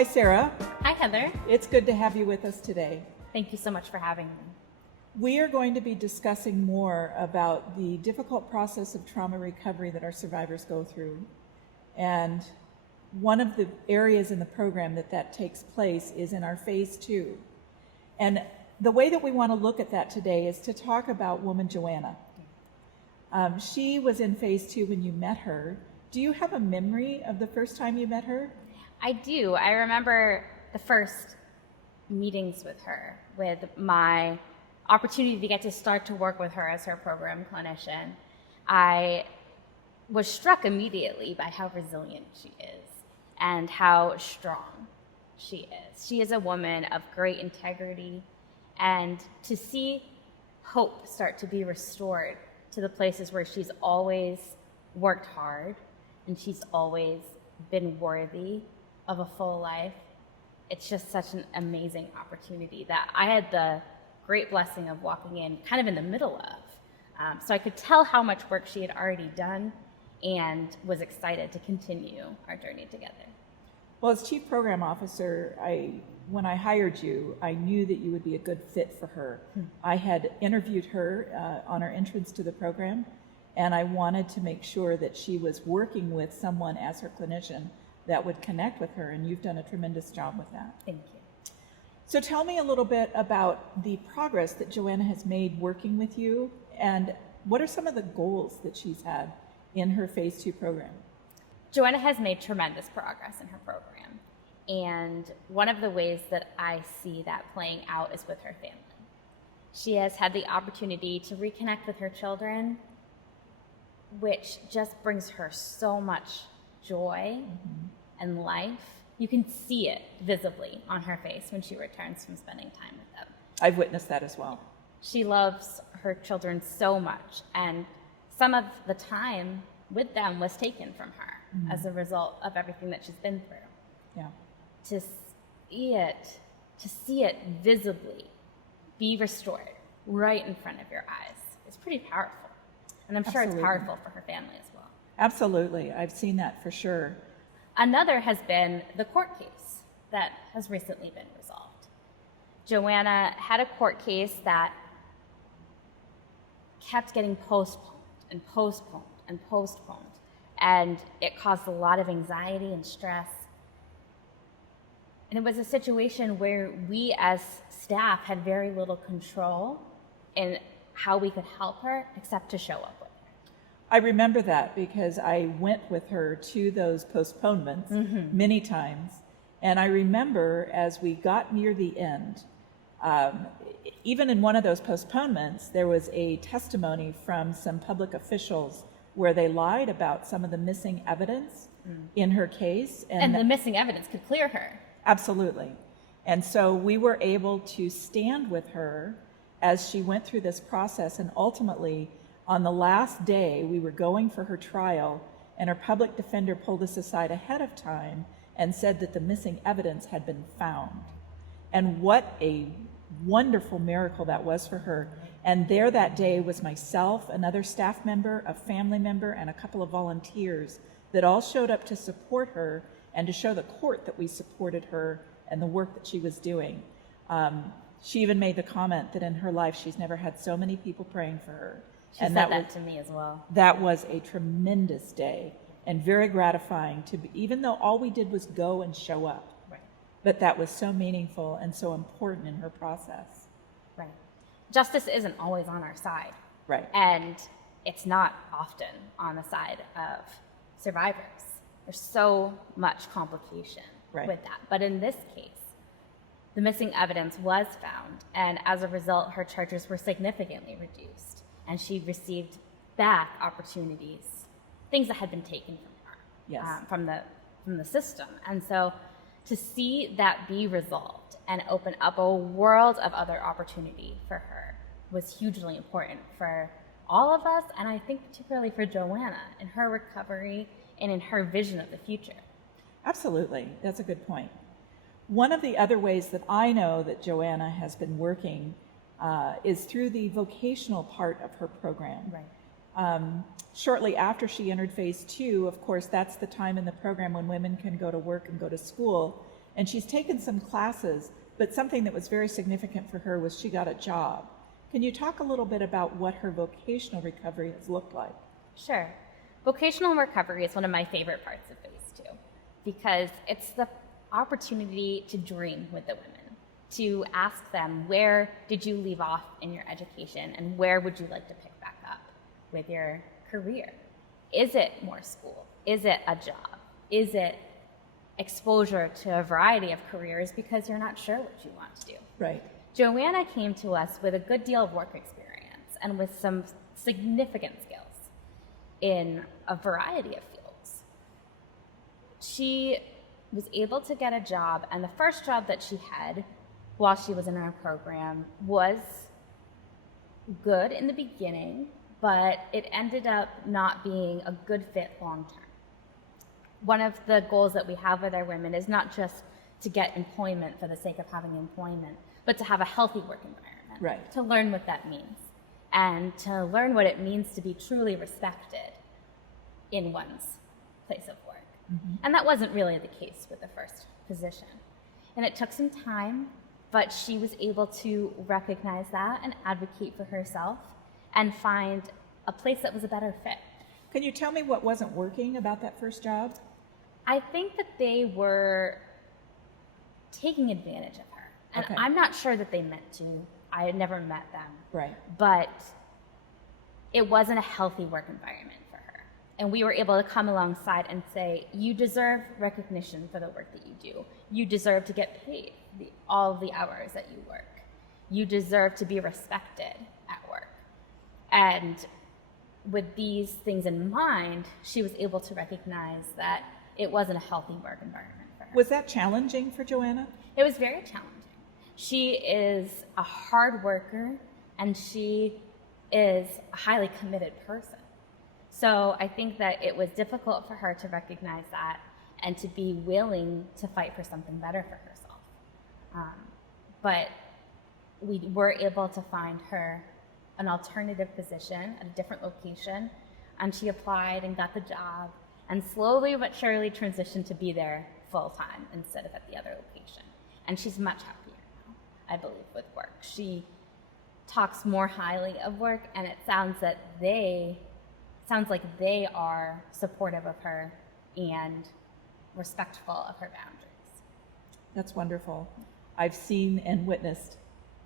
Hi, Sarah. Hi, Heather. It's good to have you with us today. Thank you so much for having me. We are going to be discussing more about the difficult process of trauma recovery that our survivors go through. And one of the areas in the program that takes place is in our phase 2. And the way that we want to look at that today is to talk about woman Joanna. She was in phase 2 when you met her. Do you have a memory of the first time you met her? I do. I remember the first meetings with her, with my opportunity to get to start to work with her as her program clinician. I was struck immediately by how resilient she is and how strong she is. She is a woman of great integrity, and to see hope start to be restored to the places where she's always worked hard and she's always been worthy of a full life, it's just such an amazing opportunity that I had the great blessing of walking in kind of in the middle of. So I could tell how much work she had already done and was excited to continue our journey together. Well, as Chief Program Officer, when I hired you, I knew that you would be a good fit for her. I had interviewed her on her entrance to the program, and I wanted to make sure that she was working with someone as her clinician that would connect with her, and you've done a tremendous job with that. Thank you. So tell me a little bit about the progress that Joanna has made working with you, and what are some of the goals that she's had in her phase 2 program? Joanna has made tremendous progress in her program, and one of the ways that I see that playing out is with her family. She has had the opportunity to reconnect with her children, which just brings her so much joy and life. You can see it visibly on her face when she returns from spending time with them. I've witnessed that as well. She loves her children so much, and some of the time with them was taken from her as a result of everything that she's been through. Yeah. To see it visibly be restored right in front of your eyes is pretty powerful. And I'm sure Absolutely. It's powerful for her family as well. Absolutely. I've seen that for sure. Another has been the court case that has recently been resolved. Joanna had a court case that kept getting postponed and postponed and postponed, and it caused a lot of anxiety and stress. And it was a situation where we as staff had very little control in how we could help her except to show up with her. I remember that because I went with her to those postponements many times. And I remember as we got near the end, even in one of those postponements, there was a testimony from some public officials where they lied about some of the missing evidence in her case. And the missing evidence could clear her. Absolutely. And so we were able to stand with her as she went through this process, and ultimately, on the last day, we were going for her trial, and her public defender pulled us aside ahead of time and said that the missing evidence had been found. And what a wonderful miracle that was for her. And there that day was myself, another staff member, a family member, and a couple of volunteers that all showed up to support her and to show the court that we supported her and the work that she was doing. She even made the comment that in her life she's never had so many people praying for her. She said that to me as well. That was a tremendous day and very gratifying to be, even though all we did was go and show up. Right. But that was so meaningful and so important in her process. Right. Justice isn't always on our side. Right. And it's not often on the side of survivors. There's so much complication with that. But in this case, the missing evidence was found, and as a result, her charges were significantly reduced, and she received back opportunities, things that had been taken from her, from the system. And so to see that be resolved and open up a world of other opportunity for her was hugely important for all of us, and I think particularly for Joanna in her recovery and in her vision of the future. Absolutely. That's a good point. One of the other ways that I know that Joanna has been working is through the vocational part of her program. Right. Shortly after she entered phase 2, of course, that's the time in the program when women can go to work and go to school. and she's taken some classes, but something that was very significant for her was she got a job. Can you talk a little bit about what her vocational recovery has looked like? Sure. Vocational recovery is one of my favorite parts of Phase 2 because it's the opportunity to dream with the women, to ask them, where did you leave off in your education and where would you like to pick back up with your career? Is it more school? Is it a job? Is it exposure to a variety of careers because you're not sure what you want to do? Right. Joanna came to us with a good deal of work experience and with some significant skills in a variety of fields. She was able to get a job, and the first job that she had while she was in our program was good in the beginning, but it ended up not being a good fit long term. One of the goals that we have with our women is not just to get employment for the sake of having employment, but to have a healthy work environment, right. To learn what that means, and to learn what it means to be truly respected in one's place of work. Mm-hmm. And that wasn't really the case with the first position. And it took some time, but she was able to recognize that and advocate for herself and find a place that was a better fit. Can you tell me what wasn't working about that first job? I think that they were taking advantage of her. And okay. I'm not sure that they meant to. I had never met them. Right. But it wasn't a healthy work environment for her. And we were able to come alongside and say, you deserve recognition for the work that you do. You deserve to get paid all of the hours that you work. You deserve to be respected at work. And with these things in mind, she was able to recognize that it wasn't a healthy work environment for her. Was that challenging for Joanna? It was very challenging. She is a hard worker, and she is a highly committed person. So I think that it was difficult for her to recognize that and to be willing to fight for something better for herself. But we were able to find her an alternative position at a different location, and she applied and got the job, and slowly but surely transitioned to be there full-time instead of at the other location. And she's much happier now, I believe, with work. She talks more highly of work, and it sounds like they are supportive of her and respectful of her boundaries. That's wonderful. I've seen and witnessed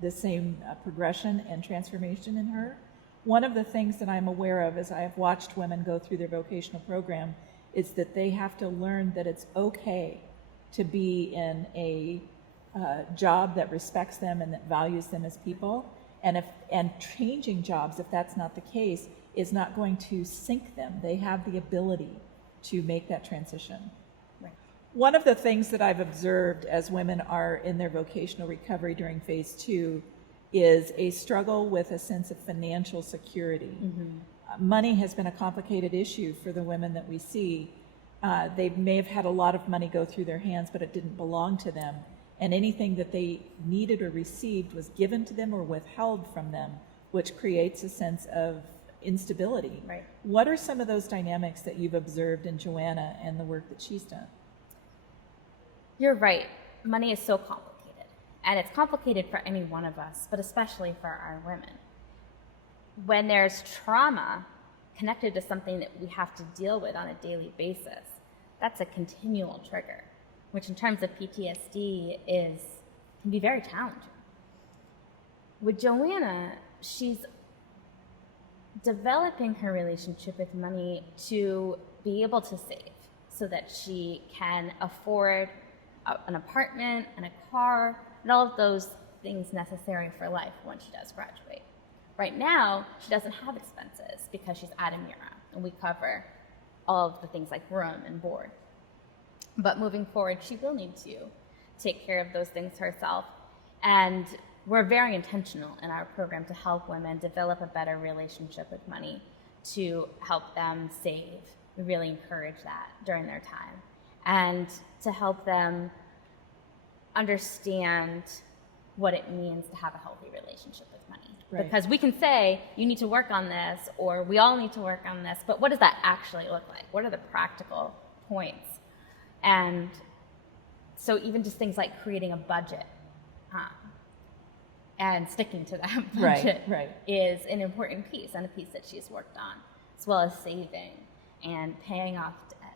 the same progression and transformation in her. One of the things that I'm aware of as I have watched women go through their vocational program is that they have to learn that it's okay to be in a job that respects them and that values them as people. And changing jobs, if that's not the case, is not going to sink them. They have the ability to make that transition. Right. One of the things that I've observed as women are in their vocational recovery during phase 2 is a struggle with a sense of financial security. Mm-hmm. Money has been a complicated issue for the women that we see. They may have had a lot of money go through their hands, but it didn't belong to them. And anything that they needed or received was given to them or withheld from them, which creates a sense of instability. Right. What are some of those dynamics that you've observed in Joanna and the work that she's done? You're right. Money is so complicated. And it's complicated for any one of us, but especially for our women. When there's trauma connected to something that we have to deal with on a daily basis, that's a continual trigger, which in terms of PTSD can be very challenging. With Joanna, she's developing her relationship with money to be able to save so that she can afford an apartment and a car and all of those things necessary for life when she does graduate. Right now, she doesn't have expenses because she's at Amira, and we cover all of the things like room and board. But moving forward, she will need to take care of those things herself. And we're very intentional in our program to help women develop a better relationship with money, to help them save. We really encourage that during their time. And to help them understand what it means to have a healthy relationship with money. Right. Because we can say, you need to work on this, or we all need to work on this, but what does that actually look like? What are the practical points? And So even just things like creating a budget and sticking to that budget is an important piece, and a piece that she's worked on, as well as saving and paying off debt,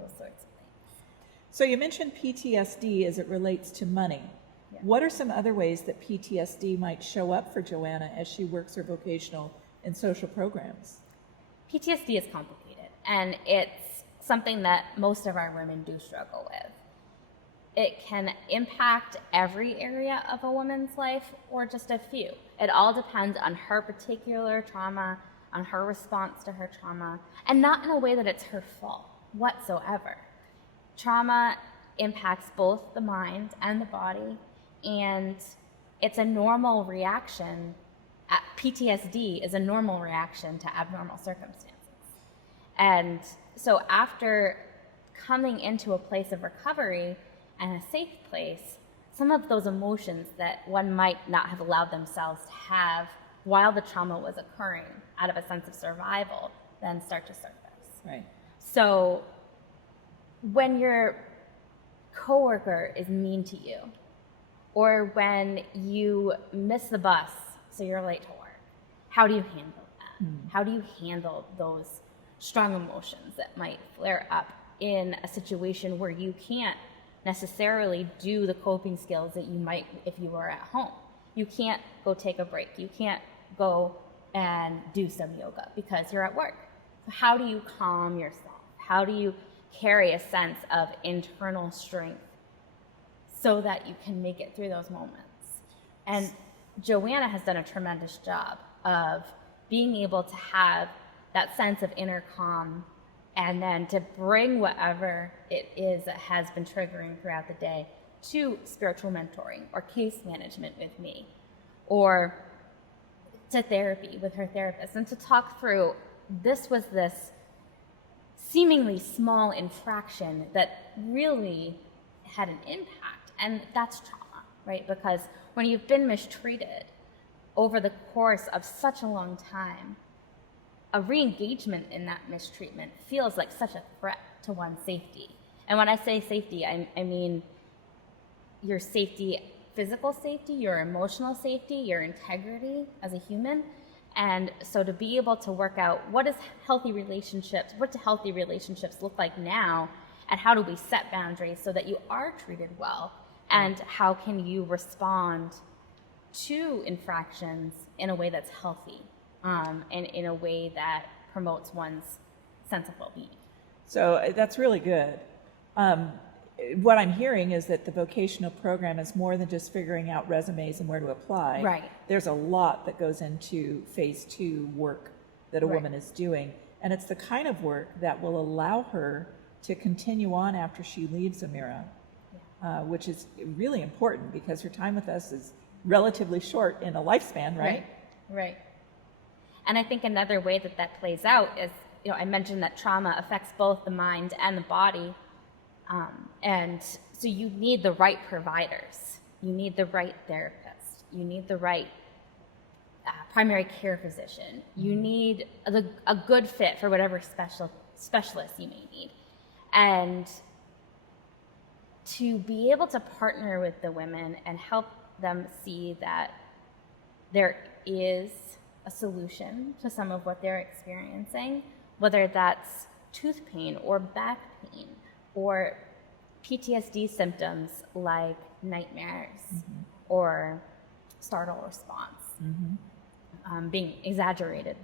those sorts of things. So you mentioned PTSD as it relates to money. Yeah. What are some other ways that PTSD might show up for Joanna as she works her vocational and social programs? PTSD is complicated, and it's something that most of our women do struggle with. It can impact every area of a woman's life or just a few. It all depends on her particular trauma, on her response to her trauma, and not in a way that it's her fault whatsoever. Trauma impacts both the mind and the body, and it's a normal reaction. PTSD is a normal reaction to abnormal circumstances. And so after coming into a place of recovery and a safe place, some of those emotions that one might not have allowed themselves to have while the trauma was occurring out of a sense of survival then start to surface. Right. So when your coworker is mean to you, or when you miss the bus so you're late to work, how do you handle that? How do you handle those strong emotions that might flare up in a situation where you can't necessarily do the coping skills that you might if you were at home? You can't go take a break. You can't go and do some yoga because you're at work. So how do you calm yourself? How do you carry a sense of internal strength so that you can make it through those moments? And Joanna has done a tremendous job of being able to have that sense of inner calm, and then to bring whatever it is that has been triggering throughout the day to spiritual mentoring or case management with me, or to therapy with her therapist, and to talk through this seemingly small infraction that really had an impact. And that's trauma, right? Because when you've been mistreated over the course of such a long time, a re-engagement in that mistreatment feels like such a threat to one's safety. And when I say safety, I mean your safety, physical safety, your emotional safety, your integrity as a human. And so to be able to work out what do healthy relationships look like now, and how do we set boundaries so that you are treated well, and how can you respond to infractions in a way that's healthy, and in a way that promotes one's sense of well-being. So that's really good. What I'm hearing is that the vocational program is more than just figuring out resumes and where to apply. Right. There's a lot that goes into phase 2 work that a woman is doing. And it's the kind of work that will allow her to continue on after she leaves Amira, which is really important because her time with us is relatively short in a lifespan, right? Right. And I think another way that plays out is, I mentioned that trauma affects both the mind and the body. And so you need the right providers. You need the right therapist. You need the right primary care physician. You need a good fit for whatever specialist you may need. And to be able to partner with the women and help them see that there is a solution to some of what they're experiencing, whether that's tooth pain or back pain or PTSD symptoms like nightmares or startle response being exaggerated,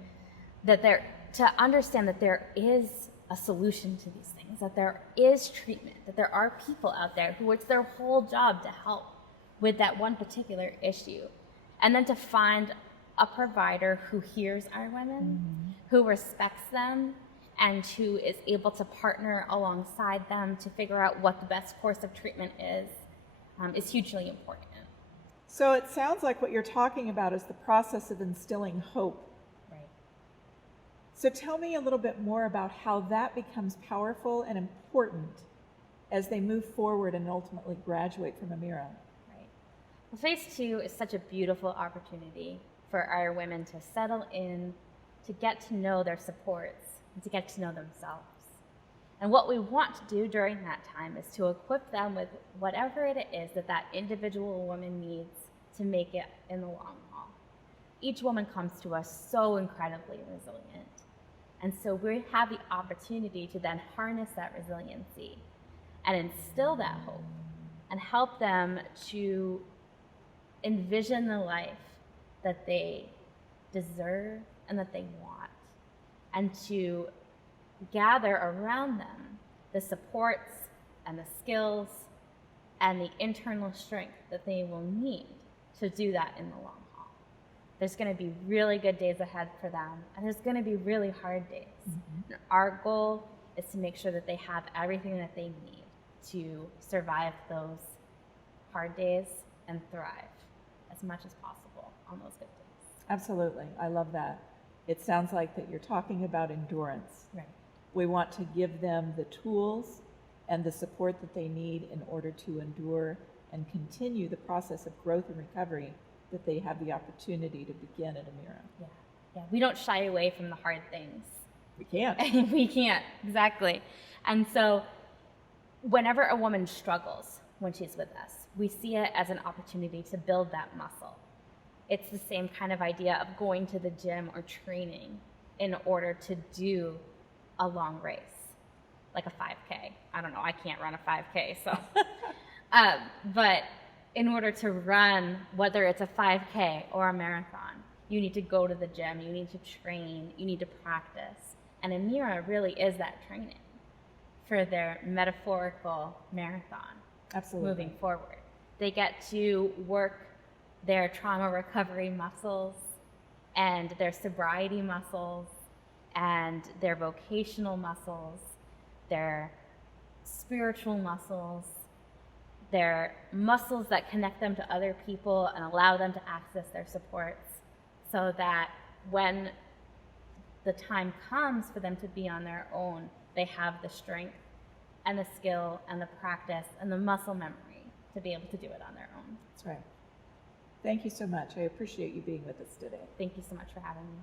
to understand that there is a solution to these things, that there is treatment, that there are people out there who it's their whole job to help with that one particular issue. And then to find a provider who hears our women, who respects them, and who is able to partner alongside them to figure out what the best course of treatment is hugely important. So it sounds like what you're talking about is the process of instilling hope. Right. So tell me a little bit more about how that becomes powerful and important as they move forward and ultimately graduate from Amira. Right. Well, phase 2 is such a beautiful opportunity for our women to settle in, to get to know their supports, and to get to know themselves. And what we want to do during that time is to equip them with whatever it is that that individual woman needs to make it in the long haul. Each woman comes to us so incredibly resilient. And so we have the opportunity to then harness that resiliency and instill that hope and help them to envision the life that they deserve and that they want, and to gather around them the supports and the skills and the internal strength that they will need to do that in the long haul. There's going to be really good days ahead for them, and there's going to be really hard days. Mm-hmm. Our goal is to make sure that they have everything that they need to survive those hard days and thrive as much as possible on those good days. Absolutely. I love that. It sounds like that you're talking about endurance. Right. We want to give them the tools and the support that they need in order to endure and continue the process of growth and recovery that they have the opportunity to begin at Amira. Yeah. We don't shy away from the hard things. We can't. We can't, exactly. And so whenever a woman struggles when she's with us, we see it as an opportunity to build that muscle. It's the same kind of idea of going to the gym or training in order to do a long race, like a 5K. I don't know, I can't run a 5K, so. But in order to run, whether it's a 5K or a marathon, you need to go to the gym, you need to train, you need to practice. And Amira really is that training for their metaphorical marathon. Absolutely. Moving forward. They get to work their trauma recovery muscles and their sobriety muscles and their vocational muscles, their spiritual muscles, their muscles that connect them to other people and allow them to access their supports, so that when the time comes for them to be on their own, they have the strength and the skill and the practice and the muscle memory to be able to do it on their own. That's right. Thank you so much. I appreciate you being with us today. Thank you so much for having me.